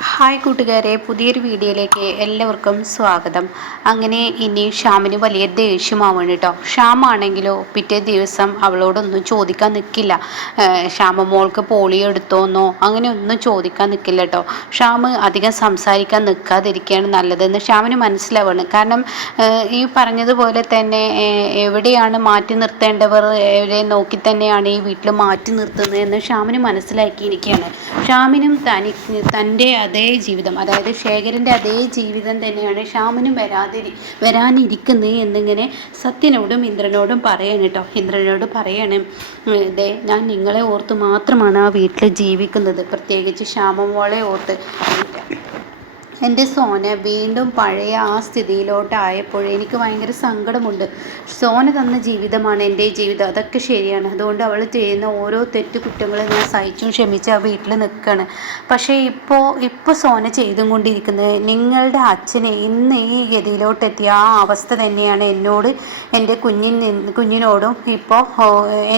Hi കൂട്ടുകാരെ, പുതിയൊരു വീഡിയോയിലേക്ക് എല്ലാവർക്കും സ്വാഗതം. അങ്ങനെ ഇനി ഷ്യാമിന് വലിയ ദേഷ്യമാവാണ് കേട്ടോ. ഷ്യാമാണെങ്കിലോ പിറ്റേ ദിവസം അവളോടൊന്നും ചോദിക്കാൻ നിൽക്കില്ല. ഷ്യാമ മോൾക്ക് പോളിയോ എടുത്തോന്നോ അങ്ങനെ ഒന്നും ചോദിക്കാൻ നിൽക്കില്ല കേട്ടോ. ഷ്യാം അധികം സംസാരിക്കാൻ നിൽക്കാതിരിക്കുകയാണ് നല്ലതെന്ന് ഷ്യാമിന് മനസ്സിലാവാണ്. കാരണം ഈ പറഞ്ഞതുപോലെ തന്നെ എവിടെയാണ് മാറ്റി നിർത്തേണ്ടവർ എവിടെ നോക്കി തന്നെയാണ് ഈ വീട്ടിൽ മാറ്റി നിർത്തുന്നത് എന്ന് ഷ്യാമിന് മനസ്സിലാക്കിയിരിക്കുകയാണ്. ഷ്യാമിനും തൻ്റെ അതേ ജീവിതം, അതായത് ശേഖരൻ്റെ അതേ ജീവിതം തന്നെയാണ് ഷ്യാമിനും വരാനിരിക്കുന്നത് എന്നിങ്ങനെ സത്യനോടും ഇന്ദ്രനോടും പറയാണ് കേട്ടോ. ഇന്ദ്രനോട് പറയാണ്, ദേ ഞാൻ നിങ്ങളെ ഓർത്ത് മാത്രമാണ് ആ വീട്ടിൽ ജീവിക്കുന്നത്, പ്രത്യേകിച്ച് ശ്യാമമോളെ ഓർത്ത്. എൻ്റെ സോന വീണ്ടും പഴയ ആ സ്ഥിതിയിലോട്ടായപ്പോൾ എനിക്ക് ഭയങ്കര സങ്കടമുണ്ട്. സോന തന്ന ജീവിതമാണ് എൻ്റെ ജീവിതം, അതൊക്കെ ശരിയാണ്. അതുകൊണ്ട് അവൾ ചെയ്യുന്ന ഓരോ തെറ്റുകുറ്റങ്ങളും ഞാൻ സഹിച്ചും ക്ഷമിച്ച് ആ വീട്ടിൽ നിൽക്കുകയാണ്. പക്ഷേ ഇപ്പോൾ സോന ചെയ്തും കൊണ്ടിരിക്കുന്നത് നിങ്ങളുടെ അച്ഛനെ ഇന്ന് ഈ ഗതിയിലോട്ടെത്തിയ ആ അവസ്ഥ തന്നെയാണ് എന്നോട് എൻ്റെ കുഞ്ഞിനോടും ഇപ്പോൾ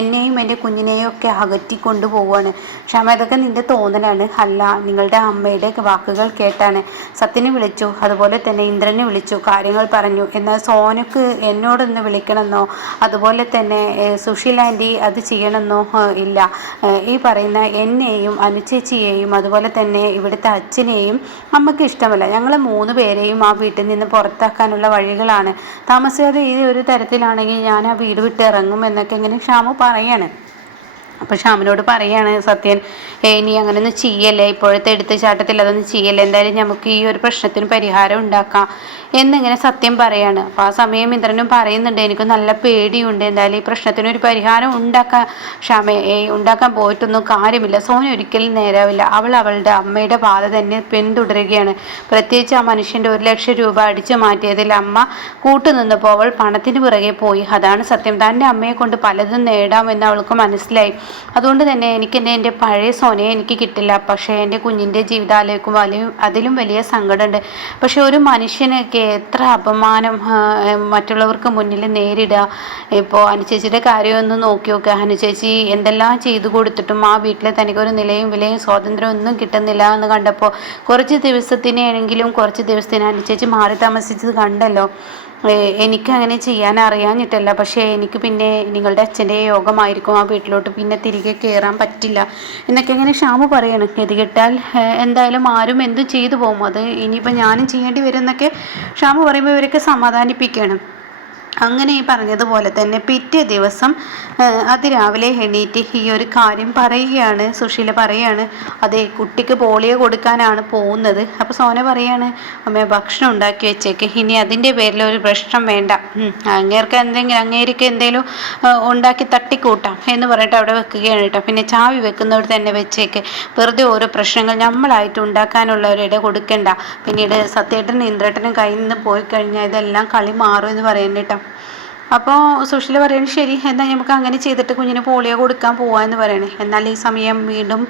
എന്നെയും എൻ്റെ കുഞ്ഞിനെയും ഒക്കെ അകറ്റിക്കൊണ്ടു പോവുകയാണ്. ക്ഷമ ഇതൊക്കെ നിൻ്റെ തോന്നലാണ്, അല്ല നിങ്ങളുടെ അമ്മയുടെ വാക്കുകൾ കേട്ടാണ്. സത്യനെ വിളിച്ചു, അതുപോലെ തന്നെ ഇന്ദ്രനെ വിളിച്ചു, കാര്യങ്ങൾ പറഞ്ഞു. എന്നാൽ സോനക്ക് എന്നോടൊന്ന് വിളിക്കണമെന്നോ അതുപോലെ തന്നെ സുശീല ആൻറ്റി അത് ചെയ്യണമെന്നോ ഇല്ല. ഈ പറയുന്ന എന്നെയും അനുചേച്ചിയെയും അതുപോലെ തന്നെ ഇവിടുത്തെ അച്ഛനെയും അമ്മയ്ക്ക് ഇഷ്ടമല്ല. ഞങ്ങൾ 3 പേരെയും ആ വീട്ടിൽ നിന്ന് പുറത്താക്കാനുള്ള വഴികളാണ്. താമസിയാതെ ഈ ഒരു തരത്തിലാണെങ്കിൽ ഞാൻ ആ വീട് വിട്ട് ഇറങ്ങും എന്നൊക്കെ ഇങ്ങനെ ഷ്യാമു പറയാണ്. അപ്പോൾ ഷ്യാമിനോട് പറയാണ് സത്യൻ, നീ അങ്ങനെയൊന്നും ചെയ്യല്ലേ, ഇപ്പോഴത്തെ എടുത്തുചാട്ടത്തിൽ അതൊന്നും ചെയ്യല്ലേ, എന്തായാലും നമുക്ക് ഈ ഒരു പ്രശ്നത്തിന് പരിഹാരം ഉണ്ടാക്കാം എന്നിങ്ങനെ സത്യം പറയാണ്. അപ്പോൾ ആ സമയം ഇന്ദ്രനും പറയുന്നുണ്ട്, എനിക്ക് നല്ല പേടിയുണ്ട്, എന്തായാലും ഈ പ്രശ്നത്തിനൊരു പരിഹാരം ഉണ്ടാക്കാൻ ഷ്യാമേ, ഉണ്ടാക്കാൻ പോയിട്ടൊന്നും കാര്യമില്ല. സോന ഒരിക്കലും നേരാവില്ല. അവൾ അവളുടെ അമ്മയുടെ പാത തന്നെ പിന്തുടരുകയാണ്. പ്രത്യേകിച്ച് ആ മനുഷ്യൻ്റെ 1 ലക്ഷം രൂപ അടിച്ചു മാറ്റിയതിൽ അമ്മ കൂട്ടുനിന്നപ്പോൾ അവൾ പണത്തിന് പിറകെ പോയി. അതാണ് സത്യം. തൻ്റെ അമ്മയെ കൊണ്ട് പലതും നേടാമെന്ന് അവൾക്ക് മനസ്സിലായി. അതുകൊണ്ട് തന്നെ എൻ്റെ പഴയ സോനയെ എനിക്ക് കിട്ടില്ല. പക്ഷേ എൻ്റെ കുഞ്ഞിൻ്റെ ജീവിതാലേക്കും അതിലും വലിയ സങ്കടമുണ്ട്. പക്ഷെ ഒരു മനുഷ്യനൊക്കെ എത്ര അപമാനം മറ്റുള്ളവർക്ക് മുന്നിൽ നേരിടുക. ഇപ്പോൾ അനുചേച്ചിയുടെ കാര്യമൊന്നും നോക്കി നോക്കുക. അനുചേച്ചി എന്തെല്ലാം ചെയ്തു കൊടുത്തിട്ടും ആ വീട്ടിൽ തനിക്കൊരു നിലയും വിലയും സ്വാതന്ത്ര്യം ഒന്നും കിട്ടുന്നില്ല എന്ന് കണ്ടപ്പോൾ കുറച്ച് ദിവസത്തിന് അനുചേച്ചി മാറി താമസിച്ചത് കണ്ടല്ലോ. എനിക്കങ്ങനെ ചെയ്യാൻ അറിയാഞ്ഞിട്ടല്ല, പക്ഷേ എനിക്ക് പിന്നെ നിങ്ങളുടെ അച്ഛൻ്റെ യോഗമായിരിക്കും ആ വീട്ടിലോട്ട് പിന്നെ തിരികെ കയറാൻ പറ്റില്ല എന്നൊക്കെ ഇങ്ങനെ ഷ്യാമു പറയണം. ഗതികെട്ടാൽ എന്തായാലും ആരും എന്തും ചെയ്തു പോകും, അത് ഇനിയിപ്പോൾ ഞാനും ചെയ്യേണ്ടി വരും എന്നൊക്കെ ഷ്യാമു പറയുമ്പോൾ ഇവരൊക്കെ സമാധാനിപ്പിക്കണം. അങ്ങനെ ഈ പറഞ്ഞതുപോലെ തന്നെ പിറ്റേ ദിവസം അതിരാവിലെ എണീറ്റ് ഈ ഒരു കാര്യം പറയുകയാണ്. സുശീല പറയാണ്, അതെ കുട്ടിക്ക് പോളിയോ കൊടുക്കാനാണ് പോകുന്നത്. അപ്പോൾ സോന പറയാണ്, അമ്മ ഭക്ഷണം ഉണ്ടാക്കി വെച്ചേക്ക്, ഇനി അതിൻ്റെ പേരിൽ ഒരു പ്രശ്നം വേണ്ട, അങ്ങേർക്ക് എന്തെങ്കിലും ഉണ്ടാക്കി തട്ടിക്കൂട്ടാം എന്ന് പറഞ്ഞിട്ട് അവിടെ വെക്കുകയാണ് കേട്ടോ. പിന്നെ ചാവി വെക്കുന്നവർ തന്നെ വെച്ചേക്ക്, വെറുതെ ഓരോ പ്രശ്നങ്ങൾ നമ്മളായിട്ട് ഉണ്ടാക്കാനുള്ളവരുടെ കൊടുക്കണ്ട, പിന്നീട് സത്യേട്ടനും ഇന്ദ്രേട്ടനും കയ്യിൽ നിന്ന് പോയി കഴിഞ്ഞാൽ ഇതെല്ലാം കളി മാറും എന്ന് പറയുന്നത് കേട്ടോ. അപ്പോൾ സുശീല പറയുന്നത് ശരി, എന്നാൽ നമുക്ക് അങ്ങനെ ചെയ്തിട്ട് കുഞ്ഞിന് പോളിയോ കൊടുക്കാൻ പോവാമെന്ന് പറയണേ. എന്നാൽ ഈ സമയം വീണ്ടും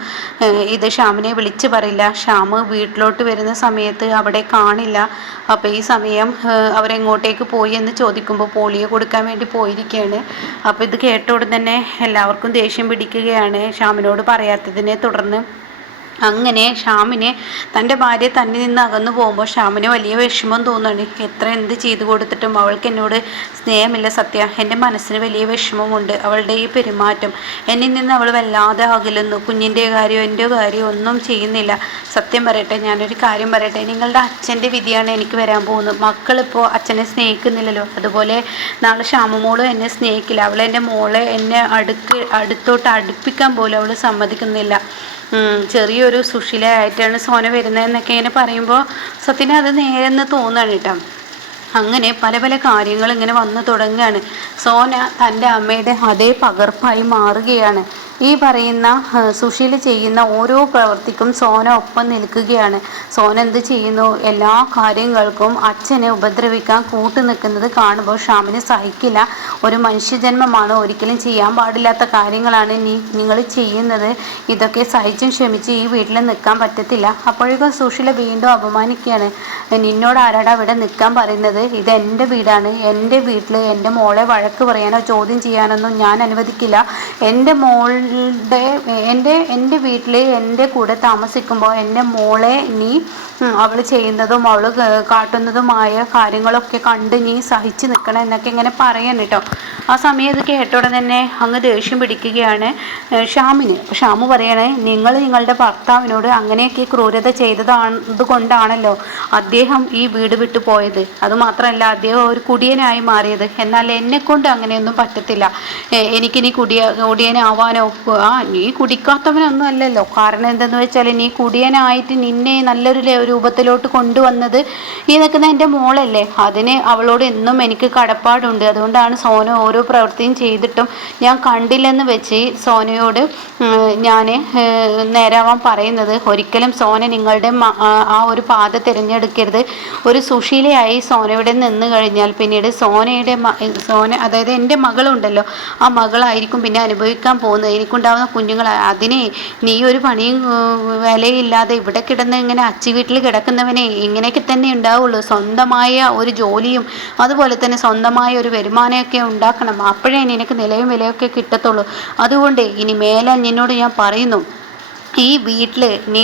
ഇത് ഷ്യാമിനെ വിളിച്ച് പറയില്ല. ഷ്യാം വീട്ടിലോട്ട് വരുന്ന സമയത്ത് അവിടെ കാണില്ല. അപ്പോൾ ഈ സമയം അവരെങ്ങോട്ടേക്ക് പോയി എന്ന് ചോദിക്കുമ്പോൾ പോളിയോ കൊടുക്കാൻ വേണ്ടി പോയിരിക്കുകയാണ്. അപ്പോൾ ഇത് കേട്ട ഉടൻ തന്നെ എല്ലാവർക്കും ദേഷ്യം പിടിക്കുകയാണ് ഷ്യാമിനോട് പറയാത്തതിനെ തുടർന്ന്. അങ്ങനെ ഷ്യാമിനെ തൻ്റെ ഭാര്യ തന്നിൽ നിന്ന് അകന്നു പോകുമ്പോൾ ഷ്യാമിന് വലിയ വിഷമം തോന്നുകയാണ്. എത്ര എന്ത് ചെയ്തു കൊടുത്തിട്ടും അവൾക്ക് എന്നോട് സ്നേഹമില്ല സത്യ. എൻ്റെ മനസ്സിന് വലിയ വിഷമമുണ്ട്. അവളുടെ ഈ പെരുമാറ്റം എന്നിൽ നിന്ന് അവൾ വല്ലാതെ അകലുന്നു. കുഞ്ഞിൻ്റെ കാര്യമോ എൻ്റെ കാര്യമോ ഒന്നും ചെയ്യുന്നില്ല. സത്യം പറയട്ടെ, ഞാനൊരു കാര്യം പറയട്ടെ, നിങ്ങളുടെ അച്ഛൻ്റെ വിധിയാണ് എനിക്ക് വരാൻ പോകുന്നത്. മക്കളിപ്പോൾ അച്ഛനെ സ്നേഹിക്കുന്നില്ലല്ലോ, അതുപോലെ നാളെ ഷ്യാമമോളും എന്നെ സ്നേഹിക്കില്ല. അവൾ എൻ്റെ മോളെ എന്നെ അടുത്തോട്ട് അടുപ്പിക്കാൻ പോലും അവൾ സമ്മതിക്കുന്നില്ല. ചെറിയൊരു സുശീലയായിട്ടാണ് സോന വരുന്നതെന്നൊക്കെ ഇങ്ങനെ പറയുമ്പോൾ സത്യന് അത് നേരെന്ന് തോന്നുകയാണ് കേട്ടോ. അങ്ങനെ പല പല കാര്യങ്ങൾ ഇങ്ങനെ വന്നു തുടങ്ങുകയാണ്. സോന തൻ്റെ അമ്മയുടെ അതേ പകർപ്പായി മാറുകയാണ്. ഈ പറയുന്ന സുശീല ചെയ്യുന്ന ഓരോ പ്രവൃത്തിക്കും സോന ഒപ്പം നിൽക്കുകയാണ്. സോന എന്ത് ചെയ്യുന്നു, എല്ലാ കാര്യങ്ങൾക്കും അച്ഛനെ ഉപദ്രവിക്കാൻ കൂട്ടു നിൽക്കുന്നത് കാണുമ്പോൾ ഷ്യാമിന് സഹിക്കില്ല. ഒരു മനുഷ്യജന്മമാണ്, ഒരിക്കലും ചെയ്യാൻ പാടില്ലാത്ത കാര്യങ്ങളാണ് നിങ്ങൾ ചെയ്യുന്നത്. ഇതൊക്കെ സഹിച്ചും ക്ഷമിച്ച് ഈ വീട്ടിൽ നിൽക്കാൻ പറ്റത്തില്ല. അപ്പോഴേക്കും സുശീല വീണ്ടും അപമാനിക്കുകയാണ്. നിന്നോട് ആരാടാ ഇവിടെ നിൽക്കാൻ പറയുന്നത്? ഇത് എൻ്റെ വീടാണ്. എൻ്റെ വീട്ടിൽ എൻ്റെ മോളെ വഴക്ക് പറയാനോ ചോദ്യം ചെയ്യാനൊന്നും ഞാൻ അനുവദിക്കില്ല. എൻ്റെ മോളിന് മോളുടെ എൻ്റെ വീട്ടിൽ എൻ്റെ കൂടെ താമസിക്കുമ്പോൾ എൻ്റെ മോളെ നീ അവൾ ചെയ്യുന്നതും അവൾ കാട്ടുന്നതുമായ കാര്യങ്ങളൊക്കെ കണ്ട് നീ സഹിച്ച് നിൽക്കണം എന്നൊക്കെ ഇങ്ങനെ പറയാൻ കേട്ടോ. ആ സമയം ഇത് കേട്ട ഉടനെ തന്നെ അങ്ങ് ദേഷ്യം പിടിക്കുകയാണ് ഷ്യാമിന്. അപ്പോൾ ഷ്യാമ് പറയണേ, നിങ്ങളുടെ ഭർത്താവിനോട് അങ്ങനെയൊക്കെ ക്രൂരത ചെയ്തതുകൊണ്ടാണല്ലോ അദ്ദേഹം ഈ വീട് വിട്ടു പോയത്. അതുമാത്രമല്ല, അദ്ദേഹം ഒരു കുടിയനായി മാറിയത്. എന്നാൽ എന്നെക്കൊണ്ട് അങ്ങനെയൊന്നും പറ്റത്തില്ല. എനിക്കിനി കുടിയനാവാനോ നീ കുടിക്കാത്തവനൊന്നും അല്ലല്ലോ. കാരണം എന്തെന്ന് വെച്ചാൽ നീ കുടിയനായിട്ട് നിന്നെ നല്ലൊരു രൂപത്തിലോട്ട് കൊണ്ടുവന്നത് ഈ നിൽക്കുന്ന എൻ്റെ മോളല്ലേ. അതിന് അവളോട് എന്നും എനിക്ക് കടപ്പാടുണ്ട്. അതുകൊണ്ടാണ് സോന ഓരോ പ്രവൃത്തിയും ചെയ്തിട്ടും ഞാൻ കണ്ടില്ലെന്ന് വെച്ച് സോനയോട് ഞാൻ നേരാവാൻ പറയുന്നത്. ഒരിക്കലും സോന നിങ്ങളുടെ ആ ഒരു പാത തിരഞ്ഞെടുക്കരുത്. ഒരു സുശീലയായി സോനയുടെ നിന്ന് കഴിഞ്ഞാൽ പിന്നീട് സോന അതായത് എൻ്റെ മകളുണ്ടല്ലോ, ആ മകളായിരിക്കും പിന്നെ അനുഭവിക്കാൻ പോകുന്നത്. എനിക്കുണ്ടാകുന്ന കുഞ്ഞുങ്ങൾ. അതിനെ നീ ഒരു പണിയും വിലയില്ലാതെ ഇവിടെ കിടന്ന് ഇങ്ങനെ അച്ചി വീട്ടിൽ കിടക്കുന്നവനെ ഇങ്ങനെയൊക്കെ തന്നെ ഉണ്ടാവുള്ളൂ. സ്വന്തമായ ഒരു ജോലിയും അതുപോലെ തന്നെ സ്വന്തമായ ഒരു വരുമാനമൊക്കെ ഉണ്ടാക്കണം. അപ്പോഴേ നിനക്ക് നിലയും വിലയൊക്കെ കിട്ടത്തുള്ളൂ. അതുകൊണ്ട് ഇനി മേലാൽ നിന്നോട് ഞാൻ പറയുന്നു, ഈ വീട്ടിൽ നീ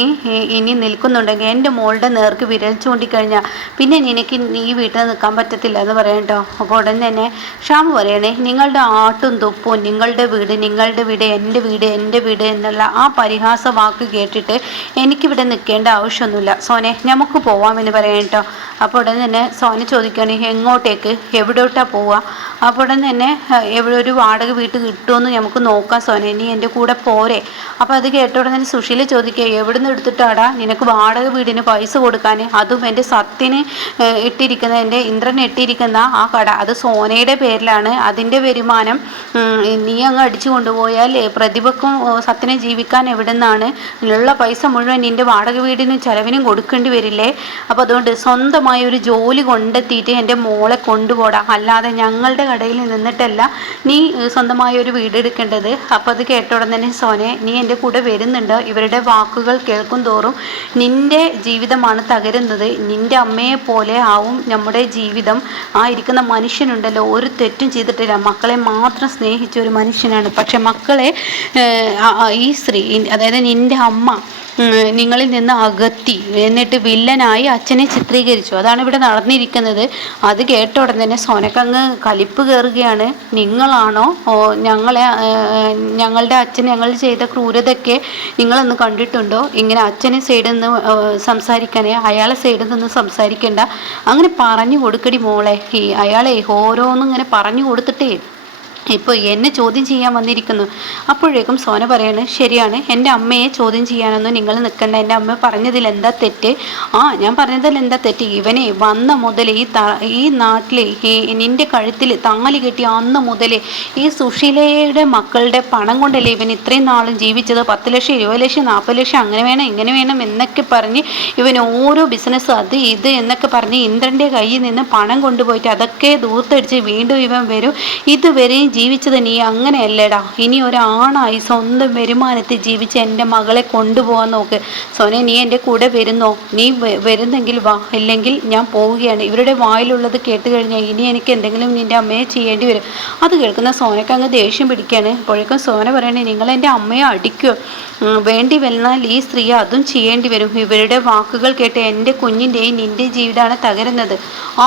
ഇനി നിൽക്കുന്നുണ്ടെങ്കിൽ എൻ്റെ മോളുടെ നേർക്ക് വിരൽ ചൂണ്ടിക്കഴിഞ്ഞാൽ പിന്നെ നിനക്ക് ഈ വീട്ടിൽ നിൽക്കാൻ പറ്റത്തില്ല എന്ന് പറയാം കേട്ടോ. അപ്പോൾ ഉടൻ തന്നെ ഷ്യാമ് പറയണേ, നിങ്ങളുടെ ആട്ടും തുപ്പും നിങ്ങളുടെ വീട് എൻ്റെ വീട് എന്നുള്ള ആ പരിഹാസ വാക്ക് കേട്ടിട്ട് എനിക്കിവിടെ നിൽക്കേണ്ട ആവശ്യമൊന്നുമില്ല. സോനെ, നമുക്ക് പോവാമെന്ന് പറയാം കേട്ടോ. അപ്പോൾ ഉടൻ തന്നെ സോന ചോദിക്കുകയാണ്, എങ്ങോട്ടേക്ക്, എവിടോട്ടാണ് പോവുക? അപ്പോൾ ഉടൻ തന്നെ എവിടെ ഒരു വാടക വീട്ട് കിട്ടുമെന്ന് നമുക്ക് നോക്കാം സോനെ, നീ എൻ്റെ കൂടെ പോരെ. അപ്പോൾ അത് കേട്ട ഉടൻ തന്നെ സുശീല ചോദിക്കുക, എവിടുന്ന് എടുത്തിട്ടാടാ നിനക്ക് വാടക വീടിന് പൈസ കൊടുക്കാൻ? അതും എൻ്റെ സത്യന് ഇട്ടിരിക്കുന്ന എൻ്റെ ഇന്ദ്രൻ ഇട്ടിരിക്കുന്ന ആ കട അത് സോനയുടെ പേരിലാണ്. അതിൻ്റെ വരുമാനം നീ അങ്ങ് അടിച്ചു കൊണ്ടുപോയാൽ പ്രതിഭക്കും സത്യനെ ജീവിക്കാൻ എവിടുന്നാണ്? ഉള്ള പൈസ മുഴുവൻ നിൻ്റെ വാടക വീടിനും ചെലവിനും കൊടുക്കേണ്ടി വരില്ലേ? അപ്പോൾ അതുകൊണ്ട് സ്വന്തമായ ഒരു ജോലി കൊണ്ടെത്തിയിട്ട് എൻ്റെ മോളെ കൊണ്ടുപോടാ, അല്ലാതെ ഞങ്ങളുടെ കടയിൽ നിന്നിട്ടല്ല നീ സ്വന്തമായ ഒരു വീട് എടുക്കേണ്ടത്. അപ്പോൾ അത് കേട്ട ഉടൻ തന്നെ സോനെ, നീ എൻ്റെ കൂടെ വരുന്നുണ്ട്. ഇവരുടെ വാക്കുകൾ കേൾക്കും തോറും നിന്റെ ജീവിതമാണ് തകരുന്നത്. നിന്റെ അമ്മയെ പോലെ ആവും നമ്മുടെ ജീവിതം. ആ ഇരിക്കുന്ന മനുഷ്യനുണ്ടല്ലോ, ഒരു തെറ്റും ചെയ്തിട്ടില്ല, മക്കളെ മാത്രം സ്നേഹിച്ച ഒരു മനുഷ്യനാണ്. പക്ഷെ മക്കളെ ഈ സ്ത്രീ, അതായത് നിന്റെ അമ്മ നിങ്ങളിൽ നിന്ന് അകറ്റി എന്നിട്ട് വില്ലനായി അച്ഛനെ ചിത്രീകരിച്ചു. അതാണ് ഇവിടെ നടന്നിരിക്കുന്നത്. അത് കേട്ട ഉടൻ തന്നെ സോനക്കങ്ങ് കലിപ്പ് കയറുകയാണ്. നിങ്ങളാണോ ഞങ്ങളുടെ അച്ഛൻ ഞങ്ങൾ ചെയ്ത ക്രൂരതയൊക്കെ നിങ്ങളൊന്ന് കണ്ടിട്ടുണ്ടോ? ഇങ്ങനെ അച്ഛനെ സൈഡിൽ നിന്ന് സംസാരിക്കാനേ, അയാളെ സൈഡിൽ നിന്ന് സംസാരിക്കേണ്ട, അങ്ങനെ പറഞ്ഞു കൊടുക്കടി മോളെ. അയാളെ ഓരോന്നും ഇങ്ങനെ പറഞ്ഞു കൊടുത്തിട്ടേ ഇപ്പോൾ എന്നെ ചോദ്യം ചെയ്യാൻ വന്നിരിക്കുന്നു. അപ്പോഴേക്കും സോന പറയാണ്, ശരിയാണ്, എൻ്റെ അമ്മയെ ചോദ്യം ചെയ്യാനൊന്നും നിങ്ങൾ നിൽക്കണ്ട. എൻ്റെ അമ്മ പറഞ്ഞതിൽ എന്താ തെറ്റ്? ഞാൻ പറഞ്ഞതിൽ എന്താ തെറ്റ്? ഇവനെ വന്ന മുതൽ ഈ നാട്ടിൽ നിൻ്റെ കഴുത്തിൽ താലി കെട്ടി അന്ന് മുതൽ ഈ സുശീലയുടെ മക്കളുടെ പണം കൊണ്ടല്ലേ ഇവൻ ഇത്രയും നാളും ജീവിച്ചത്. 10 ലക്ഷം 20 ലക്ഷം 40 ലക്ഷം അങ്ങനെ വേണം ഇങ്ങനെ വേണം എന്നൊക്കെ പറഞ്ഞ് ഇവൻ ഓരോ ബിസിനസ് അത് ഇത് എന്നൊക്കെ പറഞ്ഞ് ഇന്ദ്രൻ്റെ കയ്യിൽ നിന്ന് പണം കൊണ്ടുപോയിട്ട് അതൊക്കെ ദൂർത്തടിച്ച് വീണ്ടും ഇവൻ വരും. ഇതുവരെയും ജീവിച്ചത് നീ അങ്ങനെയല്ലേടാ. ഇനി ഒരാണായി സ്വന്തം വരുമാനത്തിൽ ജീവിച്ച് എൻ്റെ മകളെ കൊണ്ടുപോകാൻ നോക്ക്. സോനെ, നീ എൻ്റെ കൂടെ വരുന്നോ? നീ വരുന്നെങ്കിൽ വാ, ഇല്ലെങ്കിൽ ഞാൻ പോവുകയാണ്. ഇവരുടെ വായിലുള്ളത് കേട്ട് കഴിഞ്ഞാൽ ഇനി എനിക്ക് എന്തെങ്കിലും നിൻ്റെ അമ്മയെ ചെയ്യേണ്ടി വരും. അത് കേൾക്കുന്ന സോനക്ക് അങ്ങ് ദേഷ്യം പിടിക്കുകയാണ്. അപ്പോഴേക്കും സോന പറയണേ, നിങ്ങൾ എൻ്റെ അമ്മയെ അടിക്കുമോ? വേണ്ടി വന്നാൽ ഈ സ്ത്രീ അതും ചെയ്യേണ്ടി വരും. ഇവരുടെ വാക്കുകൾ കേട്ട് എൻ്റെ കുഞ്ഞിൻ്റെയും നിൻ്റെ ജീവിതമാണ് തകരുന്നത്.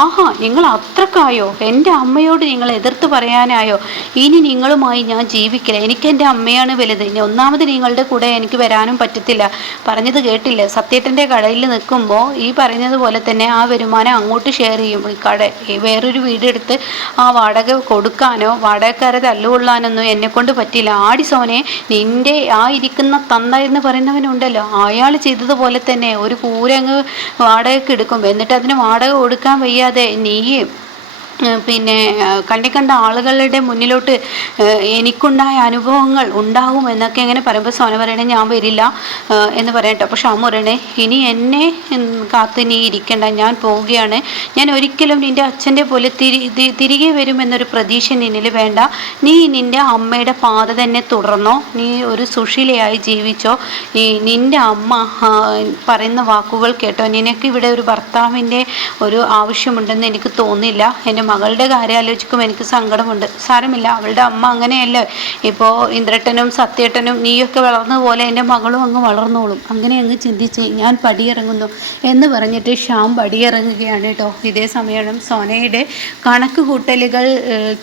ആഹാ, നിങ്ങൾ അത്രക്കായോ? എൻ്റെ അമ്മയോട് നിങ്ങൾ എതിർത്ത് പറയാനായോ? ഇനി നിങ്ങളുമായി ഞാൻ ജീവിക്കില്ല. എനിക്ക് എൻ്റെ അമ്മയാണ് വലുത്. ഇനി ഒന്നാമത് നിങ്ങളുടെ കൂടെ എനിക്ക് വരാനും പറ്റത്തില്ല. പറഞ്ഞത് കേട്ടില്ല, സത്യേട്ടൻ്റെ കടയിൽ നിൽക്കുമ്പോൾ ഈ പറഞ്ഞതുപോലെ തന്നെ ആ വരുമാനം അങ്ങോട്ട് ഷെയർ ചെയ്യും. വേറൊരു വീടെടുത്ത് ആ വാടക കൊടുക്കാനോ വാടകക്കാരെ തല്ലുകൊള്ളാനൊന്നും എന്നെക്കൊണ്ട് പറ്റില്ല. ആടി സോനെ, നിൻ്റെ ആ ഇരിക്കുന്ന തന്ത എന്ന് പറയുന്നവനുണ്ടല്ലോ, അയാൾ ചെയ്തതുപോലെ തന്നെ ഒരു കൂരങ്ങ് വാടകയ്ക്ക് എടുക്കും. എന്നിട്ട് അതിന് വാടക കൊടുക്കാൻ വയ്യാതെ നീ പിന്നെ കണ്ട ആളുകളുടെ മുന്നിലോട്ട് എനിക്കുണ്ടായ അനുഭവങ്ങൾ ഉണ്ടാകും എന്നൊക്കെ എങ്ങനെ പറയുമ്പോൾ സോന പറയണേ, ഞാൻ വരില്ല എന്ന് പറയട്ടെ. അപ്പോൾ ഷ്യാമ് പറയണേ, ഇനി എന്നെ കാത്ത് നീ ഇരിക്കണ്ട, ഞാൻ പോവുകയാണ്. ഞാൻ ഒരിക്കലും നിൻ്റെ അച്ഛൻ്റെ പോലെ തിരികെ വരുമെന്നൊരു പ്രതീക്ഷ നിന്നിൽ വേണ്ട. നീ നിൻ്റെ അമ്മയുടെ പാത തന്നെ തുടർന്നോ, നീ ഒരു സുശീലയായി ജീവിച്ചോ. നിൻ്റെ അമ്മ പറയുന്ന വാക്കുകൾ കേട്ടോ. നിനക്ക് ഇവിടെ ഒരു ഭർത്താവിൻ്റെ ഒരു ആവശ്യമുണ്ടെന്ന് എനിക്ക് തോന്നില്ല. എൻ്റെ മകളുടെ കാര്യം ആലോചിക്കുമ്പോൾ എനിക്ക് സങ്കടമുണ്ട്. സാരമില്ല, അവളുടെ അമ്മ അങ്ങനെയല്ലേ. ഇപ്പോൾ ഇന്ദ്രട്ടനും സത്യേട്ടനും നീയൊക്കെ വളർന്ന പോലെ എൻ്റെ മകളും അങ്ങ് വളർന്നോളും. അങ്ങനെ അങ്ങ് ചിന്തിച്ച് ഞാൻ പടിയിറങ്ങുന്നു എന്ന് പറഞ്ഞിട്ട് ശ്യാം പടിയിറങ്ങുകയാണ് കേട്ടോ. ഇതേ സമയം സോനയുടെ കണക്ക് കൂട്ടലുകൾ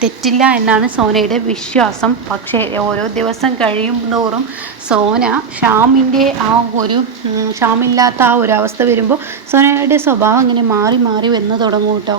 തെറ്റില്ല എന്നാണ് സോനയുടെ വിശ്വാസം. പക്ഷേ ഓരോ ദിവസം കഴിയും തോറും സോന ഷ്യാമിൻ്റെ ഷ്യാമില്ലാത്ത ആ ഒരു അവസ്ഥ വരുമ്പോൾ സോനയുടെ സ്വഭാവം ഇങ്ങനെ മാറി മാറി വന്ന് തുടങ്ങും കേട്ടോ.